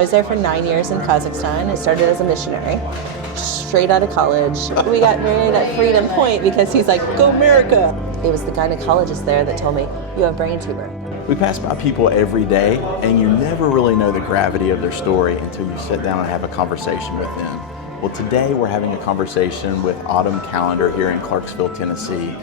I was there for 9 years in Kazakhstan. I started as a missionary, straight out of college. We got married at Freedom Point because he's like, go America. It was the gynecologist there that told me, you have brain tumor. We pass by people every day and you never really know the gravity of their story until you sit down and have a conversation with them. Well, today we're having a conversation with Autum Callender here in Clarksville, Tennessee.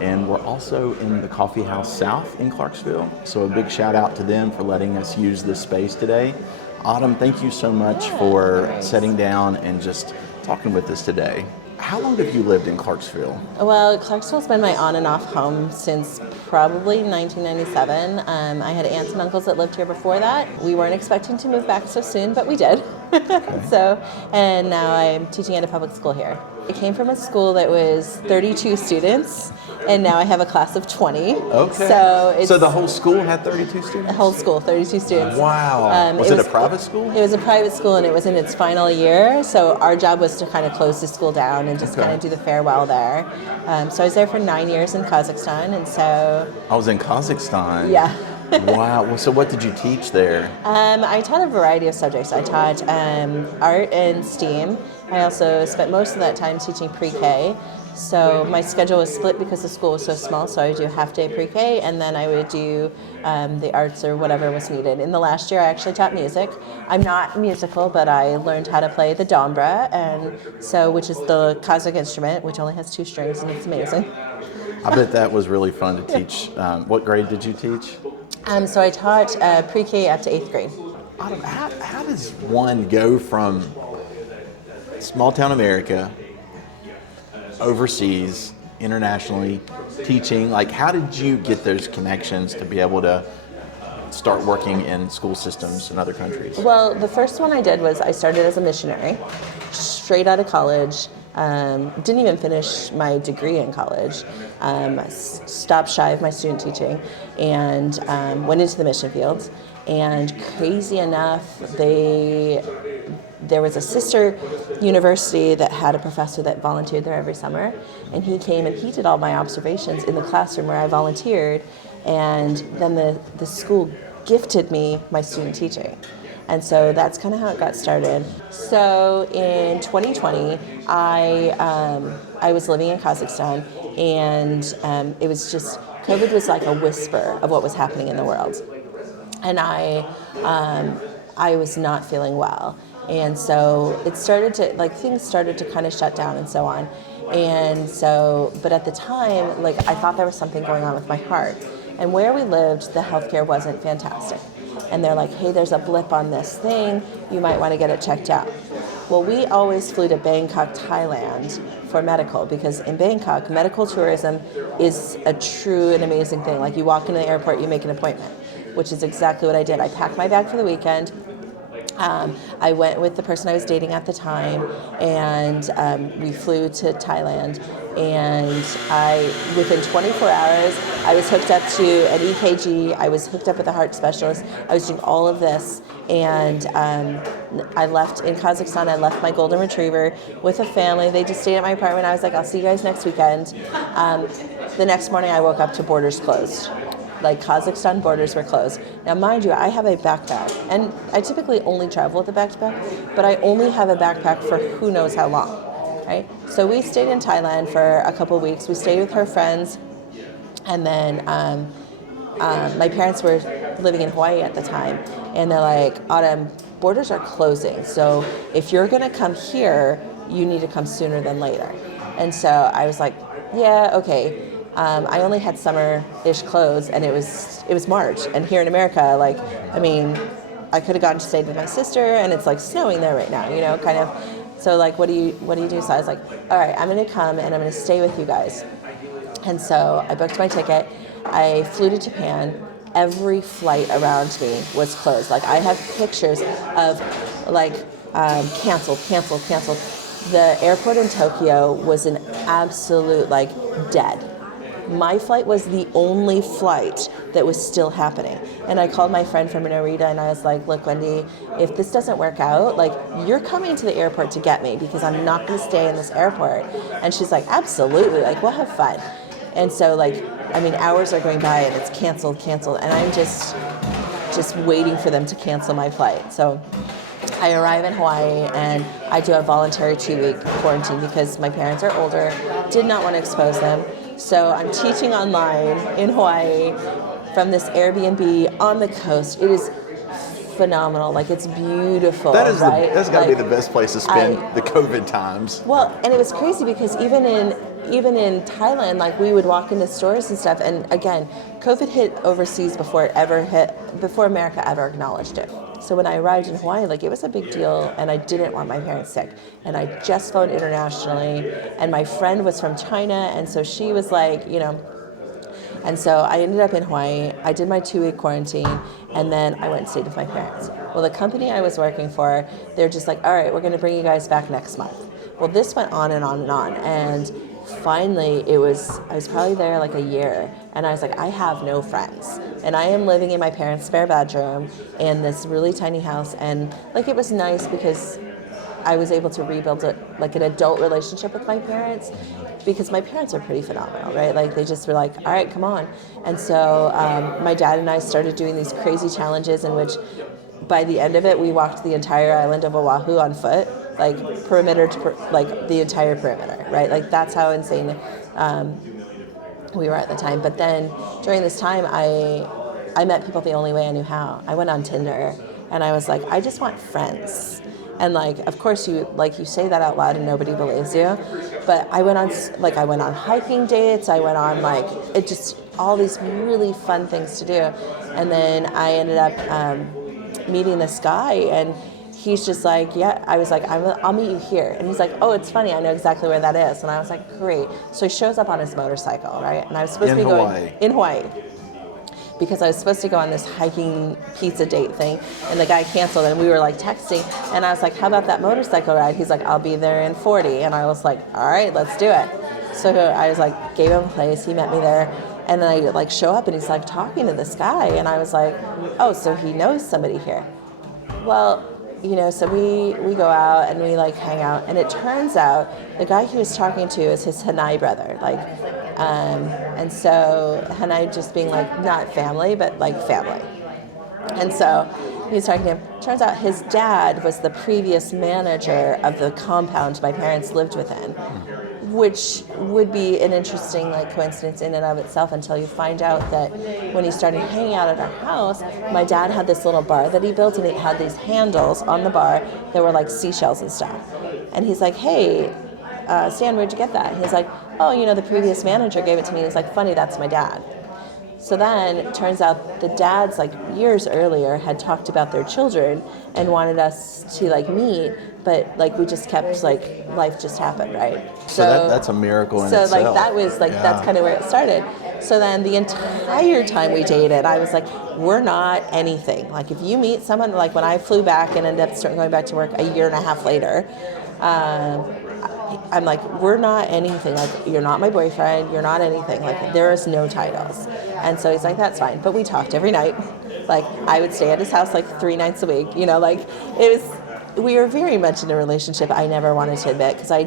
And we're also in the Coffee House South in Clarksville. So a big shout out to them for letting us use this space today. Autum, thank you so much for sitting down and just talking with us today. How long have you lived in Clarksville? Well, Clarksville's been my on and off home since probably 1997. I had aunts and uncles that lived here before that. We weren't expecting to move back so soon, but we did. Okay. And now I'm teaching at a public school here. I came from a school that was 32 students, and now I have a class of 20. Okay. So the whole school had 32 students? The whole school, 32 students. Wow. Was it a private school? It was a private school, and it was in its final year. So our job was to kind of close the school down and just kind of do the farewell there. So I was there for 9 years in Kazakhstan, and so... I was in Kazakhstan? Yeah. Wow. Well, so what did you teach there? I taught a variety of subjects. I taught art and STEAM. I also spent most of that time teaching pre-K. So my schedule was split because the school was so small, so I would do half-day pre-K, and then I would do the arts or whatever was needed. In the last year, I actually taught music. I'm not musical, but I learned how to play the dombra, which is the Kazakh instrument, which only has 2 strings, and it's amazing. I bet that was really fun to teach. What grade did you teach? So I taught pre-K up to 8th grade. Autum, how does one go from small town America, overseas, internationally, teaching? Like, how did you get those connections to be able to start working in school systems in other countries? Well, the first one I did was I started as a missionary, straight out of college. Didn't even finish my degree in college. Stopped shy of my student teaching and went into the mission field. And crazy enough, there was a sister university that had a professor that volunteered there every summer, and he came and he did all my observations in the classroom where I volunteered, and then the school gifted me my student teaching. And so that's kind of how it got started. So in 2020, I was living in Kazakhstan, and it was just, COVID was like a whisper of what was happening in the world. And I was not feeling well. And so it started to, things started to kind of shut down and so on. And so, but at the time, I thought there was something going on with my heart. And where we lived, the healthcare wasn't fantastic. And they're like, hey, there's a blip on this thing, you might want to get it checked out. Well, we always flew to Bangkok, Thailand for medical, because in Bangkok, medical tourism is a true and amazing thing. Like, you walk into the airport, you make an appointment, which is exactly what I did. I packed my bag for the weekend. I went with the person I was dating at the time, and we flew to Thailand. And within 24 hours, I was hooked up to an EKG. I was hooked up with a heart specialist. I was doing all of this, and I left in Kazakhstan. I left my golden retriever with a family. They just stayed at my apartment. I was like, I'll see you guys next weekend. The next morning, I woke up to borders closed. Kazakhstan borders were closed. Now, mind you, I have a backpack, and I typically only travel with a backpack, but I only have a backpack for who knows how long, right? So we stayed in Thailand for a couple of weeks. We stayed with her friends, and then my parents were living in Hawaii at the time, and they're like, Autumn, borders are closing, so if you're gonna come here, you need to come sooner than later. And so I was like, yeah, okay. I only had summer-ish clothes, and it was March. And here in America, I could have gone to stay with my sister, and it's snowing there right now, kind of. So what do you do? So I was like, all right, I'm gonna come and I'm gonna stay with you guys. And so I booked my ticket. I flew to Japan. Every flight around me was closed. I have pictures of canceled. The airport in Tokyo was an absolute dead. My flight was the only flight that was still happening. And I called my friend from Narita, and I was like, look, Wendy, if this doesn't work out, you're coming to the airport to get me, because I'm not going to stay in this airport. And she's like, absolutely, we'll have fun. And so hours are going by, and it's canceled, and I'm just waiting for them to cancel my flight. So I arrive in Hawaii and I do a voluntary 2-week quarantine because my parents are older, did not want to expose them. So I'm teaching online in Hawaii from this Airbnb on the coast. It is phenomenal. Like, it's beautiful, right? That's got to be the best place to spend the COVID times. Well, and it was crazy because even in Thailand, like, we would walk into stores and stuff, and again, COVID hit overseas before America ever acknowledged it. So when I arrived in Hawaii, like, it was a big deal, and I didn't want my parents sick. And I just flown internationally, and my friend was from China, and so she was like, and so I ended up in Hawaii. I did my 2-week quarantine, and then I went and stayed with my parents. Well, the company I was working for, they're just like, all right, we're going to bring you guys back next month. Well, this went on and on and on, and finally I was probably there like a year, and I was like, I have no friends, and I am living in my parents' spare bedroom in this really tiny house, and like, it was nice because I was able to rebuild like an adult relationship with my parents, because my parents are pretty phenomenal, right? Like, they just were like, all right, come on. And so my dad and I started doing these crazy challenges in which by the end of it, we walked the entire island of Oahu on foot, like perimeter to like the entire perimeter, right? Like, that's how insane we were at the time. But then during this time, I met people the only way I knew how. I went on Tinder, and I was like, I just want friends. And like, of course, you say that out loud and nobody believes you. But I went on hiking dates. I went on all these really fun things to do. And then I ended up meeting this guy, and he's just like, yeah. I was like, I'll meet you here. And he's like, oh, it's funny, I know exactly where that is. And I was like, great. So he shows up on his motorcycle, right? And I was supposed to be going in Hawaii, because I was supposed to go on this hiking pizza date thing, and the guy canceled, and we were like texting, and I was like, how about that motorcycle ride? He's like, I'll be there in 40. And I was like, all right, let's do it. So I was like, gave him a place, he met me there, and then I like show up, and he's like talking to this guy, and I was like, oh, so he knows somebody here. Well, so we go out and we like hang out, and it turns out the guy he was talking to is his Hanai brother, and so Hanai just being like not family, but like family. And so he was talking to him. Turns out his dad was the previous manager of the compound my parents lived within, which would be an interesting like coincidence in and of itself, until you find out that when he started hanging out at our house, my dad had this little bar that he built, and it had these handles on the bar that were like seashells and stuff. And he's like, hey, Stan, where'd you get that? And he's like, oh, the previous manager gave it to me. He's like, funny, that's my dad. So then it turns out the dads, like years earlier, had talked about their children and wanted us to like meet, but like we just kept like, life just happened, right? So that's a miracle in itself. So like that was like, that's kind of where it started. So then the entire time we dated, I was like, we're not anything. Like, if you meet someone, like when I flew back and ended up going back to work a year and a half later, I'm like, we're not anything. Like, you're not my boyfriend. You're not anything. Like, there is no titles. And so he's like, that's fine. But we talked every night. Like, I would stay at his house like 3 nights a week. Like, we were very much in a relationship I never wanted to admit, because I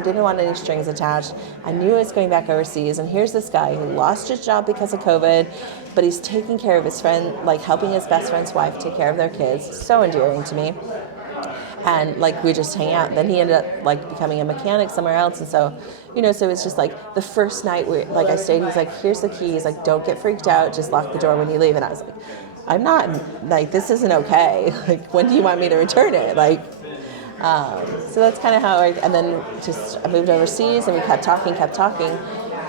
didn't want any strings attached. I knew I was going back overseas, and here's this guy who lost his job because of COVID, but he's taking care of his friend, like helping his best friend's wife take care of their kids. So endearing to me. And like, we just hang out. And then he ended up like becoming a mechanic somewhere else. And so, so it's just like the first night I stayed, he's like, here's the keys. Like, don't get freaked out. Just lock the door when you leave. And I was like, I'm not, like, this isn't okay. Like, when do you want me to return it? Like, so that's kind of how and then I moved overseas, and we kept talking.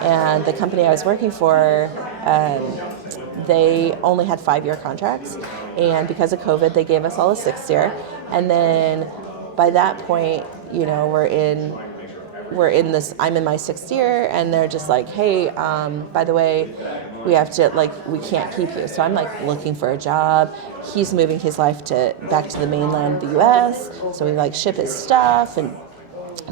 And the company I was working for, they only had 5-year contracts. And because of COVID, they gave us all a 6th year. And then by that point, we're in this, I'm in my 6th year, and they're just like, hey, by the way, we have to, like, we can't keep you. So I'm like looking for a job. He's moving his life back to the mainland, the US. So we like ship his stuff and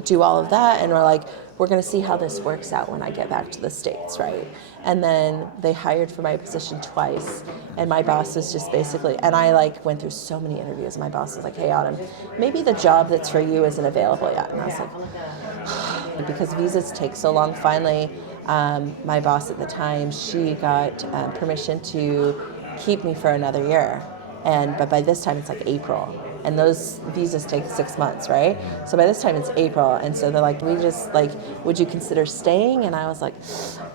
do all of that. And we're like, we're going to see how this works out when I get back to the States, right? And then they hired for my position twice. And my boss was just basically, and I like went through so many interviews. My boss was like, hey, Autumn, maybe the job that's for you isn't available yet. And I was like, because visas take so long. Finally, my boss at the time, she got permission to keep me for another year. But by this time, it's like April. and those visas take 6 months, right? So by this time it's April, and so they're like, would you consider staying? And I was like,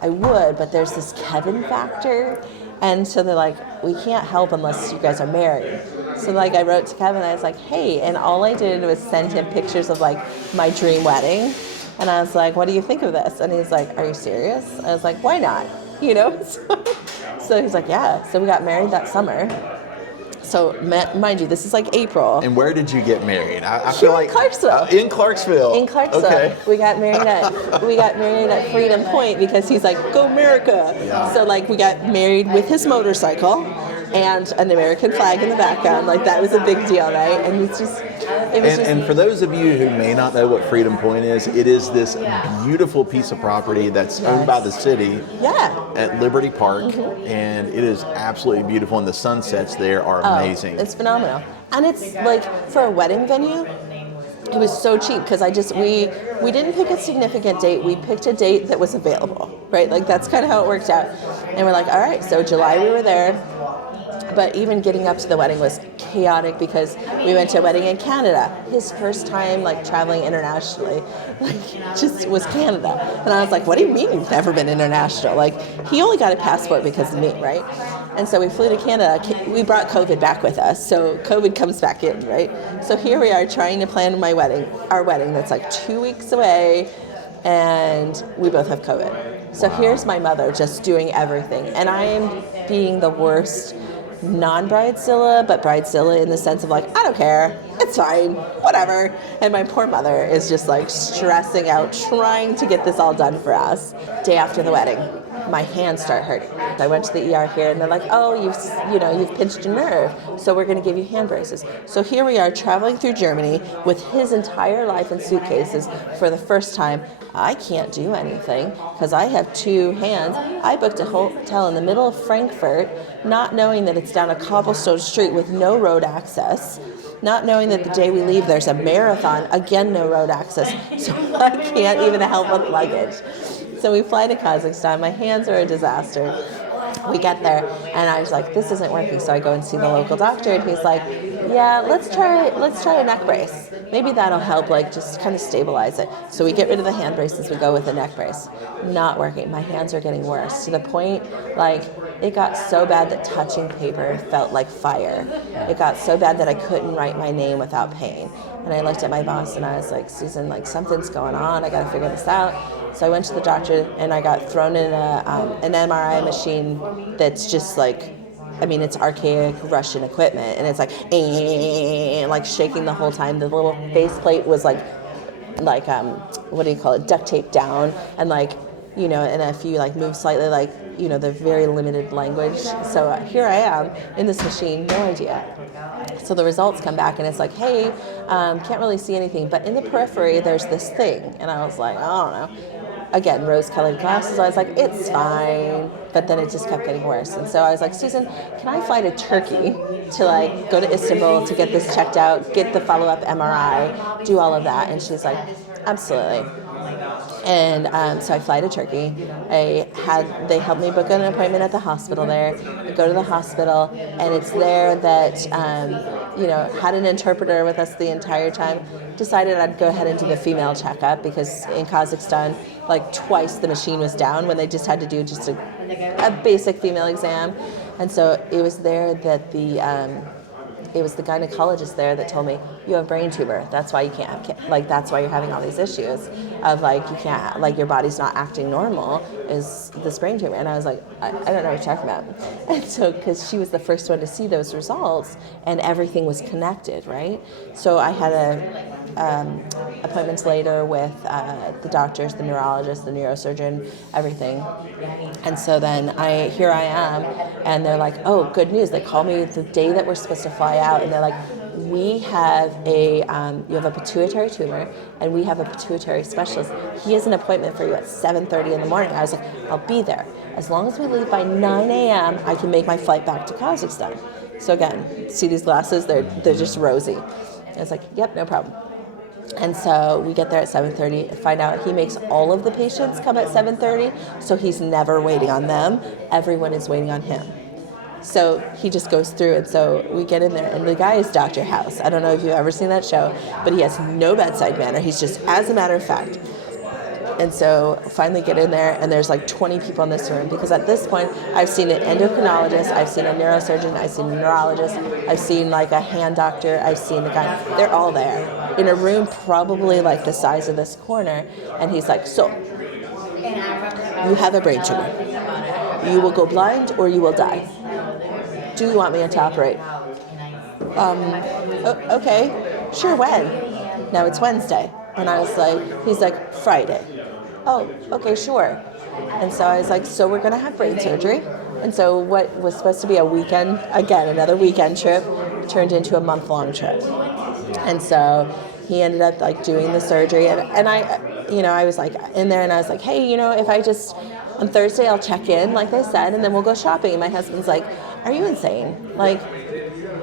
I would, but there's this Kevin factor. And so they're like, we can't help unless you guys are married. So like I wrote to Kevin, I was like, hey, and all I did was send him pictures of like my dream wedding. And I was like, what do you think of this? And he's like, are you serious? I was like, why not? You know? So he's like, yeah. So we got married that summer. So mind you, this is like April. And where did you get married? I feel like Clarksville. In Clarksville. In Clarksville. Okay. We got married at Freedom Point because he's like, go America. Yeah. So like we got married with his motorcycle and an American flag in the background. Like that was a big deal, right? And it was just. And for those of you who may not know what Freedom Point is, it is this beautiful piece of property that's owned by the city at Liberty Park, and it is absolutely beautiful, and the sunsets there are amazing. It's phenomenal. And it's like, for a wedding venue, it was so cheap because we didn't pick a significant date. We picked a date that was available, right? Like that's kind of how it worked out. And we're like, all right, so July we were there. But even getting up to the wedding was chaotic because we went to a wedding in Canada. His first time like traveling internationally, like just was Canada. And I was like, what do you mean you've never been international? Like he only got a passport because of me, right? And so we flew to Canada. We brought COVID back with us, so COVID comes back in, right? So here we are trying to plan our wedding that's like 2 weeks away, and we both have COVID. So here's my mother just doing everything, and I am being the worst non-bridezilla, but bridezilla in the sense of like, I don't care, it's fine, whatever. And my poor mother is just like stressing out, trying to get this all done for us. Day after the wedding, my hands start hurting. I went to the ER here, and they're like, oh, you've pinched a nerve, so we're going to give you hand braces. So here we are traveling through Germany with his entire life in suitcases for the first time. I can't do anything because I have two hands. I booked a hotel in the middle of Frankfurt, not knowing that it's down a cobblestone street with no road access, not knowing that the day we leave there's a marathon, again no road access, so I can't even help with luggage. So we fly to Kazakhstan. My hands are a disaster. We get there, and I was like, this isn't working. So I go and see the local doctor, and he's like, yeah, let's try a neck brace. Maybe that'll help, like, just kind of stabilize it. So we get rid of the hand braces, we go with the neck brace. Not working. My hands are getting worse to the point, like, it got so bad that touching paper felt like fire. It got so bad that I couldn't write my name without pain. And I looked at my boss, and I was like, Susan, like, something's going on. I got to figure this out. So I went to the doctor, and I got thrown in an MRI machine that's just like, I mean, it's archaic Russian equipment, and it's like shaking the whole time. The little faceplate was like what do you call it, duct tape down, and like, you know, and if you like move slightly, like, you know, the very limited language. So here I am in this machine, no idea. So the results come back, and it's like, hey, can't really see anything, but in the periphery there's this thing. And I was like, I don't know. Again, rose-colored glasses. I was like, it's fine. But then it just kept getting worse. And so I was like, Susan, can I fly to Turkey to like go to Istanbul to get this checked out, get the follow-up MRI, do all of that? And she's like, absolutely. And so I fly to Turkey. They helped me book an appointment at the hospital there. I go to the hospital, and it's there that, had an interpreter with us the entire time. Decided I'd go ahead and do the female checkup because in Kazakhstan, like twice the machine was down when they just had to do just a basic female exam. And so it was there that it was the gynecologist there that told me, you have brain tumor. That's why you can't have kids. Like, that's why you're having all these issues of like, you can't, like your body's not acting normal, is this brain tumor. And I was like, I don't know what you're talking about. And so, because she was the first one to see those results and everything was connected, right? So I had appointments later with the doctors, the neurologist, the neurosurgeon, everything. And so then here I am, and they're like, oh, good news. They call me the day that we're supposed to fly out, and they're like, we have you have a pituitary tumor, and we have a pituitary specialist. He has an appointment for you at 7:30 in the morning. I was like, I'll be there. As long as we leave by 9 a.m., I can make my flight back to Kazakhstan. So again, see these glasses? They're just rosy. I was like, yep, no problem. And so we get there at 7:30, find out he makes all of the patients come at 7:30, so he's never waiting on them. Everyone is waiting on him. So he just goes through, and so we get in there, and the guy is Dr. House. I don't know if you've ever seen that show, but he has no bedside manner. He's just, as a matter of fact. And so finally get in there, and there's like 20 people in this room, because at this point I've seen an endocrinologist, I've seen a neurosurgeon, I've seen a neurologist, I've seen like a hand doctor, I've seen the guy. They're all there in a room probably like the size of this corner, and he's like, so you have a brain tumor. You will go blind or you will die. Do you want me to operate? Okay, sure, when? Now it's Wednesday. And I was like, he's like, Friday. Oh, okay, sure. And so I was like, so we're gonna have brain surgery. And so what was supposed to be a weekend, again, another weekend trip, turned into a month-long trip. And so he ended up like doing the surgery, and I was like in there, and I was like, hey, if I just, on Thursday I'll check in, like they said, and then we'll go shopping. And my husband's like, are you insane? Like,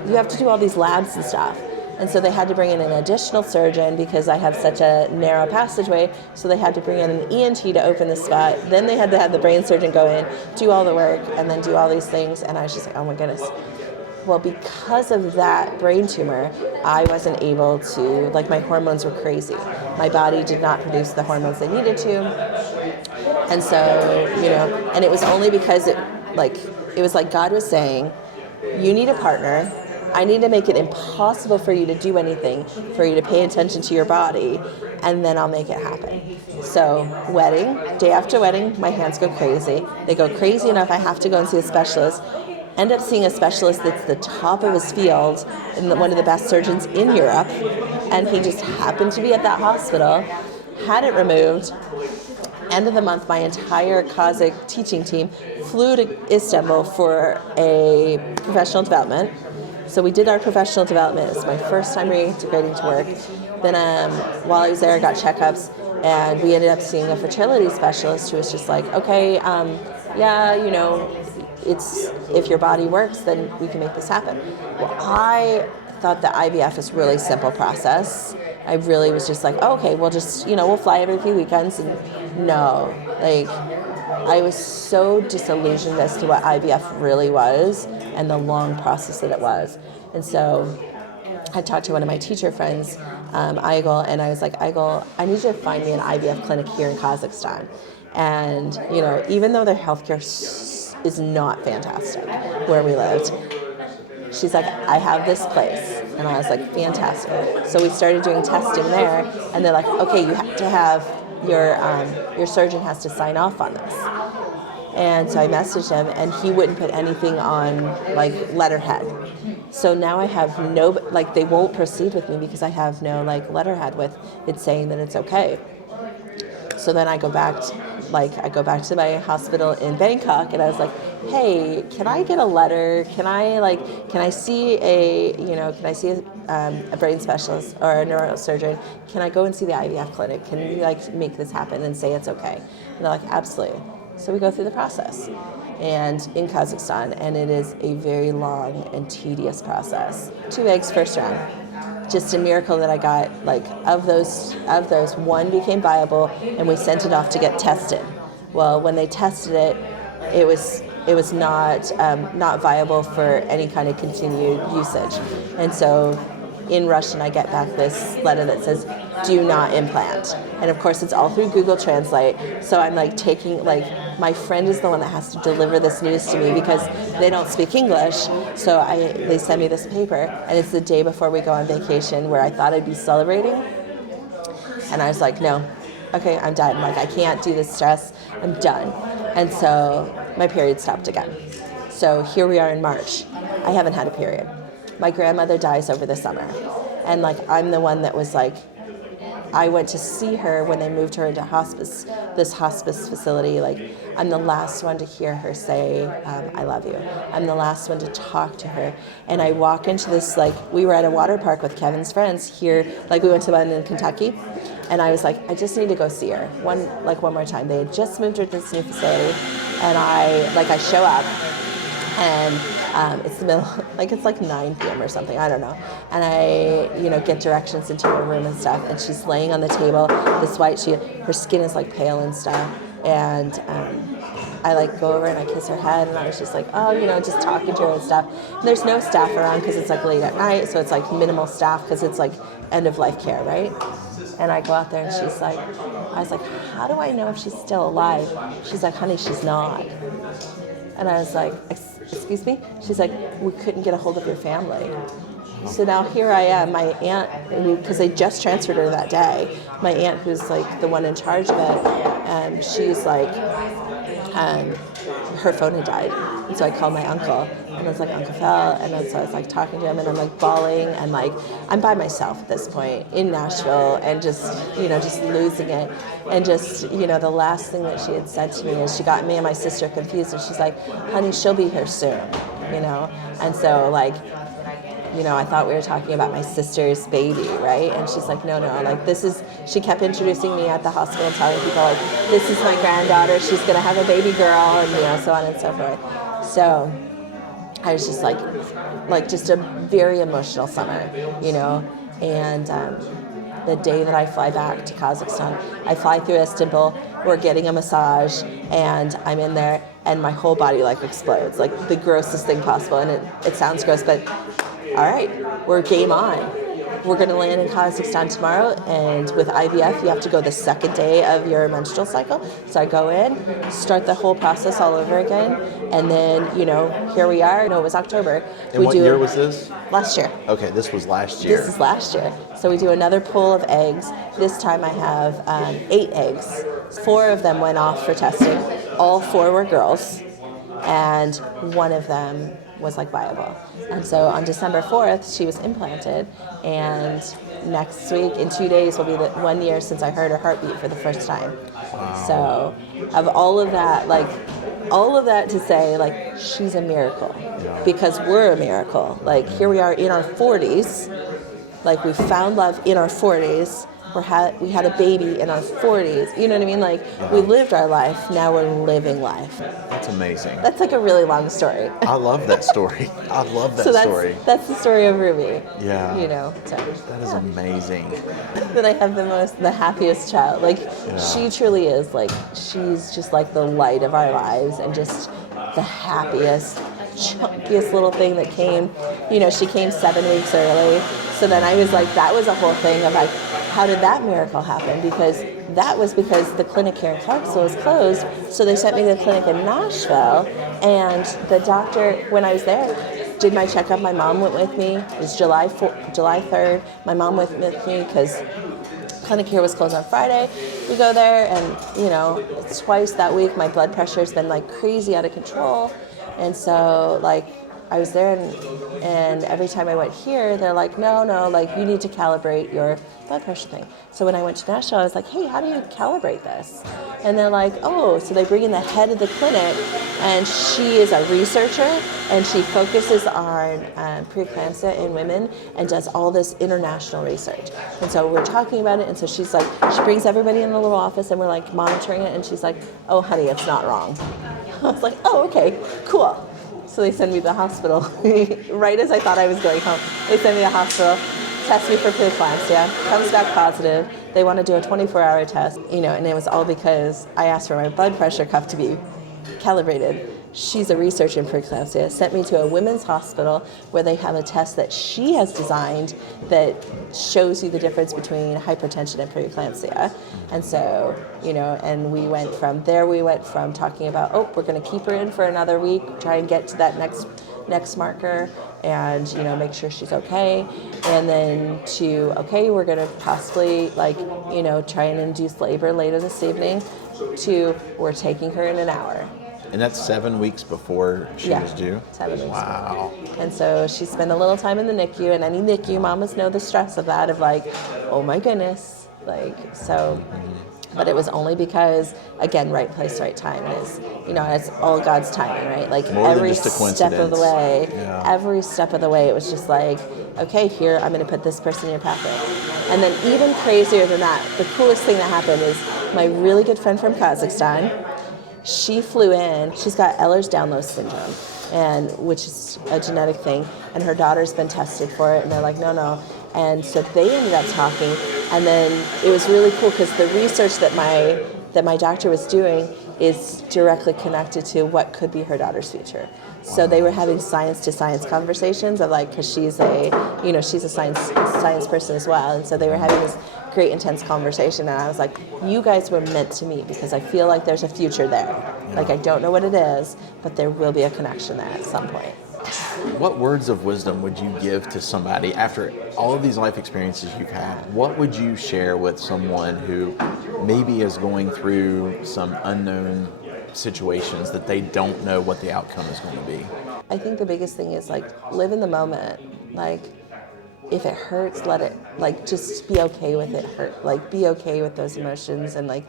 you have to do all these labs and stuff. And so they had to bring in an additional surgeon because I have such a narrow passageway. So they had to bring in an ENT to open the spot. Then they had to have the brain surgeon go in, do all the work, and then do all these things. And I was just like, oh my goodness. Well, because of that brain tumor, I wasn't able to, like, my hormones were crazy. My body did not produce the hormones they needed to. And so, and it was only because it was like God was saying, you need a partner. I need to make it impossible for you to do anything, for you to pay attention to your body, and then I'll make it happen. So wedding, day after wedding, my hands go crazy. They go crazy enough I have to go and see a specialist. End up seeing a specialist that's the top of his field and one of the best surgeons in Europe, and he just happened to be at that hospital, had it removed. End of the month, my entire Kazakh teaching team flew to Istanbul for a professional development. So we did our professional development. It was my first time reintegrating to work. Then while I was there, I got checkups, and we ended up seeing a fertility specialist who was just like, okay, it's, if your body works, then we can make this happen. Well, I thought the IVF is a really simple process. I really was just like, oh, okay, we'll just, we'll fly every few weekends. And no, like, I was so disillusioned as to what IVF really was and the long process that it was. And so I talked to one of my teacher friends, Igor, and I was like, Igor, I need you to find me an IVF clinic here in Kazakhstan. And, even though their healthcare is not fantastic where we lived, she's like, I have this place. And I was like, fantastic. So we started doing testing there, and they're like, okay, you have to have your surgeon has to sign off on this. And so I messaged him, and he wouldn't put anything on like letterhead. So now I have no, like, they won't proceed with me because I have no like letterhead with it saying that it's okay. So then I go back to my hospital in Bangkok, and I was like, hey, can I get a letter? Can I see a brain specialist or a neurosurgeon? Can I go and see the IVF clinic? Can you make this happen and say it's okay? And they're like, absolutely. So we go through the process, and in Kazakhstan, and it is a very long and tedious process. 2 eggs first round. Just a miracle that I got, of those, one became viable, and we sent it off to get tested. Well, when they tested it, it was not viable for any kind of continued usage. And so in Russian, I get back this letter that says, do not implant. And of course, it's all through Google Translate. So I'm my friend is the one that has to deliver this news to me because they don't speak English. So they send me this paper, and it's the day before we go on vacation, where I thought I'd be celebrating. And I was like, no, okay, I'm done. I can't do this stress. I'm done. And so my period stopped again. So here we are in March. I haven't had a period. My grandmother dies over the summer. And I'm the one that was I went to see her when they moved her into this hospice facility. I'm the last one to hear her say, I love you. I'm the last one to talk to her. And I walk into this, we were at a water park with Kevin's friends here, we went to one in Kentucky. And I was like, I just need to go see her one more time. They had just moved her to this new facility. And I show up, and it's the middle, it's 9 p.m. or something, I don't know. And I, get directions into her room and stuff, and she's laying on the table, this white, her skin is pale and stuff. And I like go over and I kiss her head, and I was just like, oh, you know, just talking to her and stuff. And there's no staff around because it's like late at night, so it's like minimal staff because it's like end of life care, right? And I go out there and she's like, I was like, how do I know if she's still alive? She's like, honey, she's not. And I was like, excuse me? She's like, we couldn't get a hold of your family. So now here I am, my aunt, because they just transferred her that day, my aunt who's like the one in charge of it, she's like, her phone had died. And so I called my uncle, and I was like, Uncle Phil, and then so I was like talking to him, and I'm like bawling, and like I'm by myself at this point in Nashville, and just, you know, just losing it. And just, you know, the last thing that she had said to me is she got me and my sister confused, and she's like, honey, she'll be here soon, you know? And so like, you know, I thought we were talking about my sister's baby, right? And she's like, no, like this is, she kept introducing me at the hospital, telling people like, this is my granddaughter, she's gonna have a baby girl, and you know, so on and so forth. So I was just like just a very emotional summer, you know, and the day that I fly back to Kazakhstan, I fly through Istanbul, we're getting a massage, and I'm in there, and my whole body like explodes, like the grossest thing possible, and it sounds gross, but all right, we're game on. We're going to land in Kazakhstan tomorrow, and with IVF, you have to go the second day of your menstrual cycle. So I go in, start the whole process all over again, and then, you know, here we are. No, it was October. And what year was this? Last year. Okay, this was last year. This is last year. So we do another pool of eggs. This time I have 8 eggs. 4 of them went off for testing. All 4 were girls, and 1 of them was like viable. And so on December 4th, she was implanted, and next week, in 2 days, will be the 1 year since I heard her heartbeat for the first time. Wow. So of all of that to say, like, she's a miracle, because we're a miracle. Like, here we are in our 40s, like we found love in our 40s, we had a baby in our 40s, you know what I mean? Like, we lived our life, now we're living life. That's amazing. That's like a really long story. I love that story. I love that story. That's the story of Ruby. Yeah. You know, so. That is amazing. That I have the happiest child. Like, she truly is, like, she's just like the light of our lives, and just the happiest, chunkiest little thing that came. You know, she came 7 weeks early. So then I was like, that was a whole thing of like, how did that miracle happen? Because that was because the clinic here in Clarksville was closed, so they sent me to the clinic in Nashville, and the doctor, when I was there, did my checkup. My mom went with me. It was July 3rd. My mom went with me because clinic here was closed on Friday. We go there, and you know, twice that week my blood pressure's been like crazy out of control, and so like I was there, and every time I went here, they're like, no, like you need to calibrate your blood pressure thing. So when I went to Nashville, I was like, hey, how do you calibrate this? And they're like, oh, so they bring in the head of the clinic, and she is a researcher, and she focuses on preeclampsia in women and does all this international research. And so we're talking about it, and so she's like, she brings everybody in the little office, and we're like monitoring it, and she's like, oh, honey, it's not wrong. I was like, oh, okay, cool. So they send me to the hospital. Right as I thought I was going home, they send me to the hospital, test me for preeclampsia, comes back positive. They want to do a 24-hour test, you know, and it was all because I asked for my blood pressure cuff to be calibrated. She's a researcher in preeclampsia, sent me to a women's hospital where they have a test that she has designed that shows you the difference between hypertension and preeclampsia. And so, you know, and we went from talking about, oh, we're going to keep her in for another week, try and get to that next marker, and, you know, make sure she's okay. And then to, okay, we're going to possibly, like, you know, try and induce labor later this evening, to we're taking her in an hour. And that's 7 weeks before she was due? 7 weeks Wow. before. And so she spent a little time in the NICU, and any NICU mamas know the stress of that, of like, oh my goodness. Like, so, but it was only because, again, right place, right time. And it's, you know, it's all God's timing, right? Like every step of the way, every step of the way, it was just like, okay, here, I'm going to put this person in your pathway. And then even crazier than that, the coolest thing that happened is my really good friend from Kazakhstan, she flew in. She's got Ehlers-Danlos syndrome, and which is a genetic thing, and her daughter's been tested for it, and they're like, no. And so they ended up talking, and then it was really cool because the research that my doctor was doing, is directly connected to what could be her daughter's future. So they were having science to science conversations of like, because she's a science person as well, and so they were having this great intense conversation, and I was like, you guys were meant to meet because I feel like there's a future there. Like, I don't know what it is, but there will be a connection there at some point. What words of wisdom would you give to somebody after all of these life experiences you've had? What would you share with someone who maybe is going through some unknown situations that they don't know what the outcome is going to be? I think the biggest thing is like, live in the moment. Like, if it hurts, let it, like, just be okay with it hurt. Like, be okay with those emotions, and like,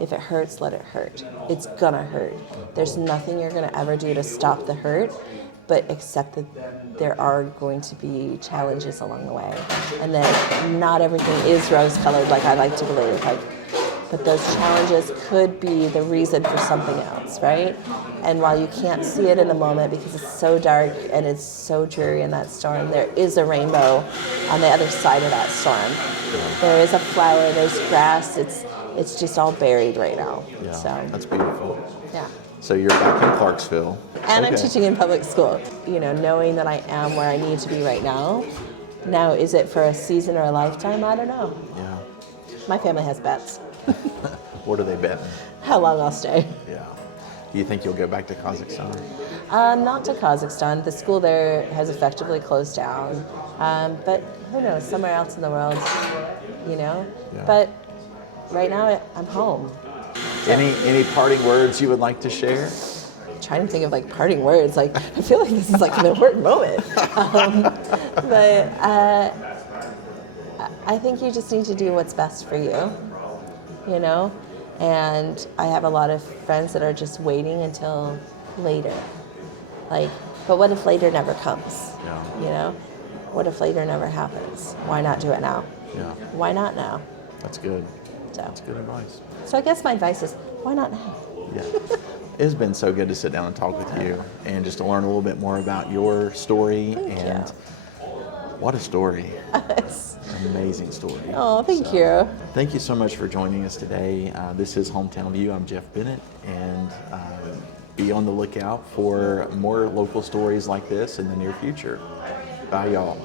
if it hurts, let it hurt. It's gonna hurt. There's nothing you're gonna ever do to stop the hurt, but accept that there are going to be challenges along the way, and that not everything is rose-colored like I like to believe. Like, but those challenges could be the reason for something else, right? And while you can't see it in the moment because it's so dark and it's so dreary in that storm, there is a rainbow on the other side of that storm. There is a flower, there's grass, it's just all buried right now. Yeah, so that's beautiful. Yeah. So you're back in Clarksville. And I'm teaching in public school. Knowing that I am where I need to be right now. Now, is it for a season or a lifetime? I don't know. Yeah. My family has bets. What are they betting? How long I'll stay. Yeah. Do you think you'll go back to Kazakhstan? Not to Kazakhstan. The school there has effectively closed down. But who knows? Somewhere else in the world, Yeah. But right now, I'm home. Any parting words you would like to share? I'm trying to think of like parting words. Like, I feel like this is like an important moment. But I think you just need to do what's best for you. And I have a lot of friends that are just waiting until later. Like, but what if later never comes? Yeah. What if later never happens? Why not do it now? Yeah. Why not now? That's good. So. That's good advice. So I guess my advice is, why not now? Yeah. It's been so good to sit down and talk with you and just to learn a little bit more about your story. Thank you. What a story. Amazing story. Oh, thank you. Thank you so much for joining us today. This is Hometown View. I'm Jeff Bennett, and be on the lookout for more local stories like this in the near future. Bye, y'all.